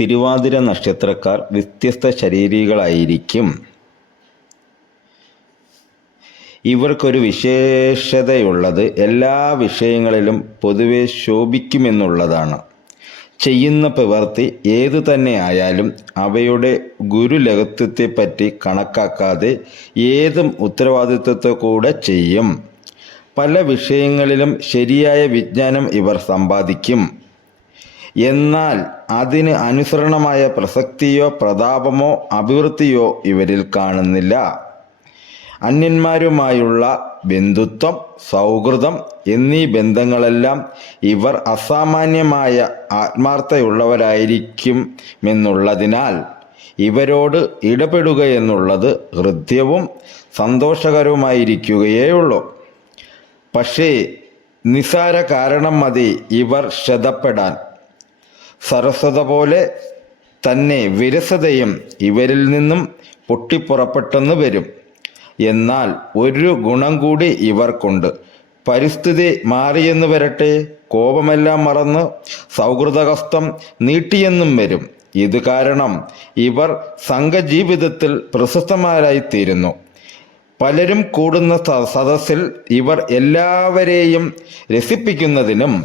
തിരുവാതിര നക്ഷത്രക്കാർ വ്യത്യസ്ത ശരീരികളായിരിക്കും. ഇവർക്കൊരു വിശേഷതയുള്ളത് എല്ലാ വിഷയങ്ങളിലും പൊതുവെ ശോഭിക്കുമെന്നുള്ളതാണ്. ചെയ്യുന്ന പ്രവൃത്തി ഏതു തന്നെ ആയാലും അവയുടെ ഗുരുലഘത്വത്തെപ്പറ്റി കണക്കാക്കാതെ ഏതും ഉത്തരവാദിത്വത്തെ കൂടെ ചെയ്യും. പല വിഷയങ്ങളിലും ശരിയായ വിജ്ഞാനം ഇവർ സമ്പാദിക്കും. എന്നാൽ അതിന് അനുസരണമായ പ്രസക്തിയോ പ്രതാപമോ അഭിവൃദ്ധിയോ ഇവരിൽ കാണുന്നില്ല. അന്യന്മാരുമായുള്ള ബന്ധുത്വം, സൗഹൃദം എന്നീ ബന്ധങ്ങളെല്ലാം ഇവർ അസാമാന്യമായ ആത്മാർത്ഥതയുള്ളവരായിരിക്കുമെന്നുള്ളതിനാൽ ഇവരോട് ഇടപെടുക എന്നുള്ളത് ഹൃദ്യവും സന്തോഷകരവുമായിരിക്കുകയുള്ളൂ. പക്ഷേ നിസ്സാര കാരണം മതി ഇവർ ക്ഷതപ്പെടാൻ. സരസ്വത പോലെ തന്നെ വിരസതയും ഇവരിൽ നിന്നും പൊട്ടിപ്പുറപ്പെട്ടെന്ന് വരും. എന്നാൽ ഒരു ഗുണം കൂടി ഇവർക്കുണ്ട്. പരിസ്ഥിതി മാറിയെന്ന് വരട്ടെ, കോപമെല്ലാം മറന്ന് സൗഹൃദഹസ്തം നീട്ടിയെന്നും വരും. ഇത് കാരണം ഇവർ സംഘജീവിതത്തിൽ പ്രശസ്തമാരായിത്തീരുന്നു. പലരും കൂടുന്ന സദസ്സിൽ ഇവർ എല്ലാവരെയും രസിപ്പിക്കുന്നതിനും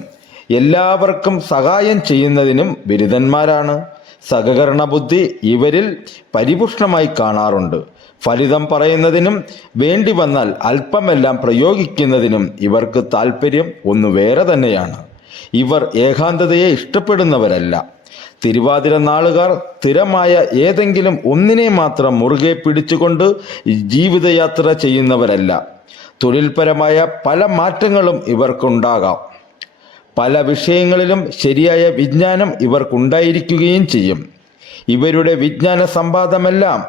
എല്ലാവർക്കും സഹായം ചെയ്യുന്നതിനും ബിരുദന്മാരാണ്. സഹകരണ ബുദ്ധി ഇവരിൽ പരിപുഷ്ടമായി കാണാറുണ്ട്. ഫലിതം പറയുന്നതിനും വേണ്ടി വന്നാൽ അല്പമെല്ലാം പ്രയോഗിക്കുന്നതിനും ഇവർക്ക് താല്പര്യം ഒന്ന് വേറെ തന്നെയാണ്. ഇവർ ഏകാന്തതയെ ഇഷ്ടപ്പെടുന്നവരല്ല. തിരുവാതിര നാളുകാർ സ്ഥിരമായ ഏതെങ്കിലും ഒന്നിനെ മാത്രം മുറുകെ പിടിച്ചുകൊണ്ട് ജീവിതയാത്ര ചെയ്യുന്നവരല്ല. തൊഴിൽപരമായ പല മാറ്റങ്ങളും ഇവർക്കുണ്ടാകാം. പല വിഷയങ്ങളിലും ശരിയായ വിജ്ഞാനം ഇവർക്കുണ്ടായിരിക്കുകയും ചെയ്യും. ഇവരുടെ വിജ്ഞാന സമ്പാദമെല്ലാം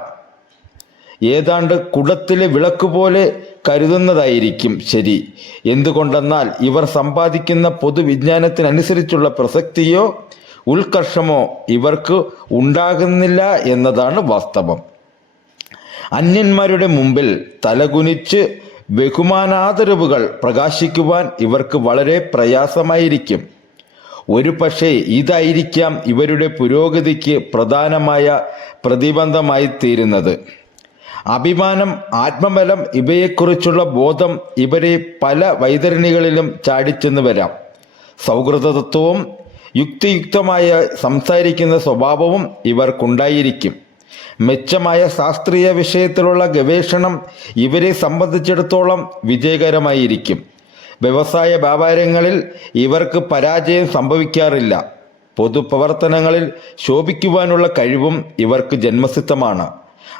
ഏതാണ്ട് കുടത്തിലെ വിളക്ക് പോലെ കരുതുന്നതായിരിക്കും ശരി. എന്തുകൊണ്ടെന്നാൽ ഇവർ സമ്പാദിക്കുന്ന പൊതുവിജ്ഞാനത്തിനനുസരിച്ചുള്ള പ്രസക്തിയോ ഉത്കർഷമോ ഇവർക്ക് ഉണ്ടാകുന്നില്ല എന്നതാണ് വാസ്തവം. അന്യന്മാരുടെ മുമ്പിൽ തലകുനിച്ച് ബഹുമാനാദരവുകൾ പ്രകാശിക്കുവാൻ ഇവർക്ക് വളരെ പ്രയാസമായിരിക്കും. ഒരു പക്ഷേ ഇതായിരിക്കാം ഇവരുടെ പുരോഗതിക്ക് പ്രധാനമായ പ്രതിബന്ധമായി തീരുന്നത്. അഭിമാനം, ആത്മബലം ഇവയെക്കുറിച്ചുള്ള ബോധം ഇവരെ പല വൈതരണികളിലും ചാടിച്ചെന്ന് വരാം. സൗഹൃദത്വവും യുക്തിയുക്തമായ സംസാരിക്കുന്ന സ്വഭാവവും ഇവർക്കുണ്ടായിരിക്കും. മെച്ചമായ ശാസ്ത്രീയ വിഷയത്തിലുള്ള ഗവേഷണം ഇവരെ സംബന്ധിച്ചിടത്തോളം വിജയകരമായിരിക്കും. വ്യവസായ വ്യാപാരങ്ങളിൽ ഇവർക്ക് പരാജയം സംഭവിക്കാറില്ല. പൊതുപ്രവർത്തനങ്ങളിൽ ശോഭിക്കുവാനുള്ള കഴിവും ഇവർക്ക് ജന്മസിദ്ധമാണ്.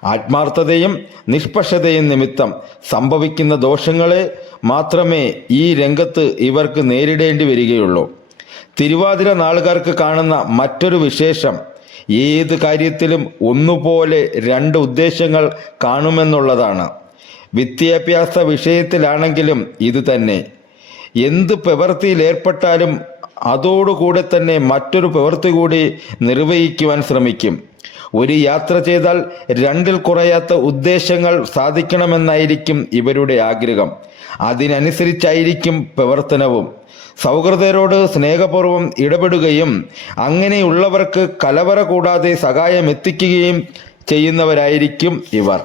ആത്മാർത്ഥതയും നിഷ്പക്ഷതയും നിമിത്തം സംഭവിക്കുന്ന ദോഷങ്ങളെ മാത്രമേ ഈ രംഗത്ത് ഇവർക്ക് നേരിടേണ്ടി വരികയുള്ളൂ. തിരുവാതിര നാളുകാർക്ക് കാണുന്ന മറ്റൊരു വിശേഷം ഏത് കാര്യത്തിലും ഒന്നുപോലെ രണ്ട് ഉദ്ദേശങ്ങൾ കാണുമെന്നുള്ളതാണ്. വിദ്യാഭ്യാസ വിഷയത്തിലാണെങ്കിലും ഇത് തന്നെ. എന്ത് പ്രവൃത്തിയിൽ ഏർപ്പെട്ടാലും അതോടുകൂടെ തന്നെ മറ്റൊരു പ്രവൃത്തി കൂടി നിർവഹിക്കുവാൻ ശ്രമിക്കും. ഒരു യാത്ര ചെയ്താൽ രണ്ടിൽ കുറയാത്ത ഉദ്ദേശങ്ങൾ സാധിക്കണമെന്നായിരിക്കും ഇവരുടെ ആഗ്രഹം. അതിനനുസരിച്ചായിരിക്കും പ്രവർത്തനവും. സൗഹൃദരോട് സ്നേഹപൂർവ്വം ഇടപെടുകയും അങ്ങനെയുള്ളവർക്ക് കലവറ കൂടാതെ സഹായം എത്തിക്കുകയും ചെയ്യുന്നവരായിരിക്കും ഇവർ.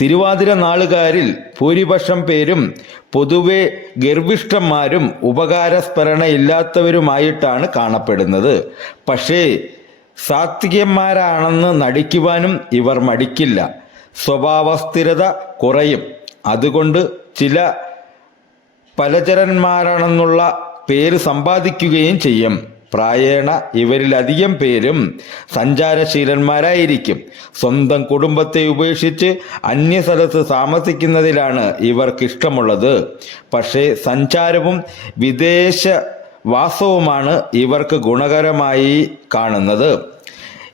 തിരുവാതിര നാളുകാരിൽ ഭൂരിപക്ഷം പേരും പൊതുവെ ഗർഭിഷ്ഠന്മാരും ഉപകാരസ്മരണയില്ലാത്തവരുമായിട്ടാണ് കാണപ്പെടുന്നത്. പക്ഷേ സാത്വികന്മാരാണെന്ന് നടിക്കുവാനും ഇവർ മടിക്കില്ല. സ്വഭാവസ്ഥിരത കുറയും. അതുകൊണ്ട് ചില പലചരന്മാരാണെന്നുള്ള പേര് സമ്പാദിക്കുകയും ചെയ്യും. പ്രായേണ ഇവരിലധികം പേരും സഞ്ചാരശീലന്മാരായിരിക്കും. സ്വന്തം കുടുംബത്തെ ഉപേക്ഷിച്ച് അന്യസ്ഥലത്ത് താമസിക്കുന്നതിലാണ് ഇവർക്കിഷ്ടമുള്ളത്. പക്ഷേ സഞ്ചാരവും വിദേശ വാസവുമാണ് ഇവർക്ക് ഗുണകരമായി കാണുന്നത്.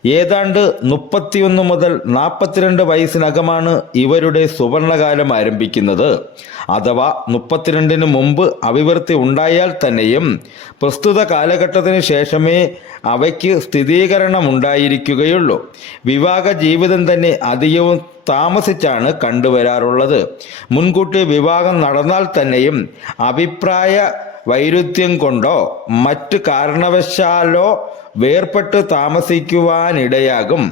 ഏതാണ്ട് 31 മുതൽ 42 വയസ്സിനകമാണ് ഇവരുടെ സുവർണകാലം ആരംഭിക്കുന്നത്. അഥവാ 32 മുമ്പ് അഭിവൃദ്ധി ഉണ്ടായാൽ തന്നെയും പ്രസ്തുത കാലഘട്ടത്തിന് ശേഷമേ അവയ്ക്ക് സ്ഥിരീകരണം ഉണ്ടായിരിക്കുകയുള്ളൂ. വിവാഹ ജീവിതം തന്നെ അധികവും താമസിച്ചാണ് കണ്ടുവരാറുള്ളത്. മുൻകൂട്ടി വിവാഹം നടന്നാൽ തന്നെയും അഭിപ്രായ വൈരുദ്ധ്യം കൊണ്ടോ മറ്റു കാരണവശാലോ വേർപെട്ട് താമസിക്കുവാനിടയാകും.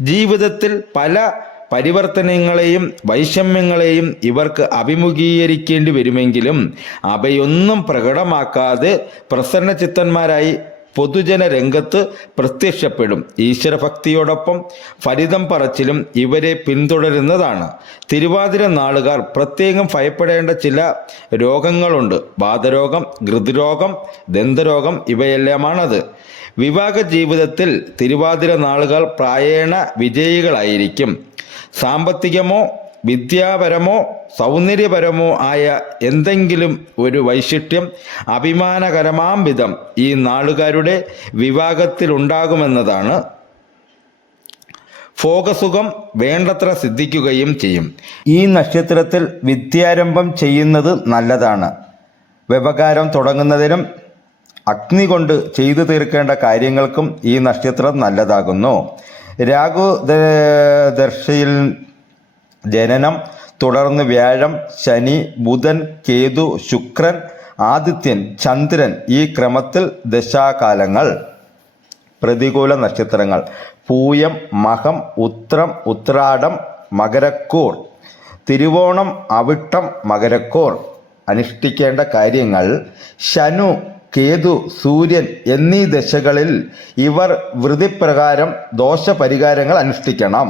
ജീവിതത്തിൽ പല പരിവർത്തനങ്ങളെയും വൈഷമ്യങ്ങളെയും ഇവർക്ക് അഭിമുഖീകരിക്കേണ്ടി വരുമെങ്കിലും അവയൊന്നും പ്രകടമാക്കാതെ പ്രസന്നചിത്തന്മാരായി പൊതുജന രംഗത്ത് പ്രത്യക്ഷപ്പെടും. ഈശ്വരഭക്തിയോടൊപ്പം ഫലിതം പറച്ചിലും ഇവരെ പിന്തുടരുന്നതാണ്. തിരുവാതിര നാളുകാർ പ്രത്യേകം ഭയപ്പെടേണ്ട ചില രോഗങ്ങളുണ്ട്. വാതരോഗം, ഘൃദ്രോഗം, ദന്തരോഗം ഇവയെല്ലാമാണത്. വിവാഹ ജീവിതത്തിൽ തിരുവാതിര നാളുകാർ പ്രായേണ വിജയികളായിരിക്കും. സാമ്പത്തികമോ വിദ്യാപരമോ സൗന്ദര്യപരമോ ആയ എന്തെങ്കിലും ഒരു വൈശിഷ്ട്യം അഭിമാനകരമാം വിധം ഈ നാളുകാരുടെ വിവാഹത്തിലുണ്ടാകുമെന്നതാണ്. ഭോഗസുഖം വേണ്ടത്ര സിദ്ധിക്കുകയും ചെയ്യും. ഈ നക്ഷത്രത്തിൽ വിദ്യാരംഭം ചെയ്യുന്നത് നല്ലതാണ്. വ്യവഹാരം തുടങ്ങുന്നതിനും അഗ്നി കൊണ്ട് ചെയ്തു തീർക്കേണ്ട കാര്യങ്ങൾക്കും ഈ നക്ഷത്രം നല്ലതാകുന്നു. രാഹു ദർശയിൽ ജനനം, തുടർന്ന് വ്യാഴം, ശനി, ബുധൻ, കേതു, ശുക്രൻ, ആദിത്യൻ, ചന്ദ്രൻ ഈ ക്രമത്തിൽ ദശാകാലങ്ങൾ. പ്രതികൂല നക്ഷത്രങ്ങൾ: പൂയം, മകം, ഉത്രം, ഉത്രാടം, മകരക്കൂർ. തിരുവോണം, അവിട്ടം, മകരക്കൂർ. അനുഷ്ഠിക്കേണ്ട കാര്യങ്ങൾ: ശനു, കേതു, സൂര്യൻ എന്നീ ദശകളിൽ ഇവർ വൃതിപ്രകാരം ദോഷപരിഹാരങ്ങൾ അനുഷ്ഠിക്കണം.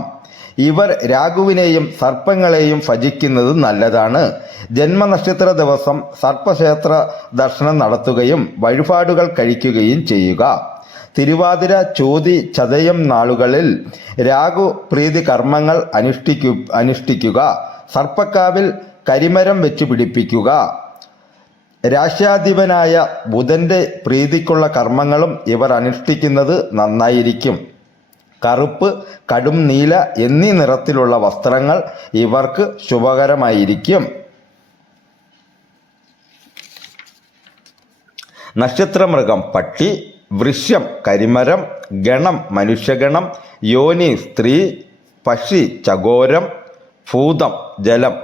ഇവർ രാഹുവിനെയും സർപ്പങ്ങളെയും ഭജിക്കുന്നത് നല്ലതാണ്. ജന്മനക്ഷത്ര ദിവസം സർപ്പക്ഷേത്ര ദർശനം നടത്തുകയും വഴിപാടുകൾ കഴിക്കുകയും ചെയ്യുക. തിരുവാതിര, ചോതി, ചതയം നാളുകളിൽ രാഹു പ്രീതി കർമ്മങ്ങൾ അനുഷ്ഠിക്കുക. സർപ്പക്കാവിൽ കരിമരം വെച്ച് പിടിപ്പിക്കുക. രാശ്യാധിപനായ ബുധന്റെ പ്രീതിക്കുള്ള കർമ്മങ്ങളും ഇവർ അനുഷ്ഠിക്കുന്നത് നന്നായിരിക്കും. കറുപ്പ്, കടും നീല എന്നീ നിറത്തിലുള്ള വസ്ത്രങ്ങൾ ഇവർക്ക് ശുഭകരമായിരിക്കും. നക്ഷത്രമൃഗം: പട്ടി. വൃശ്യം കരിമരം. ഗണം മനുഷ്യഗണം. യോനി സ്ത്രീ. പക്ഷി ചകോരം. ഭൂതം ജലം.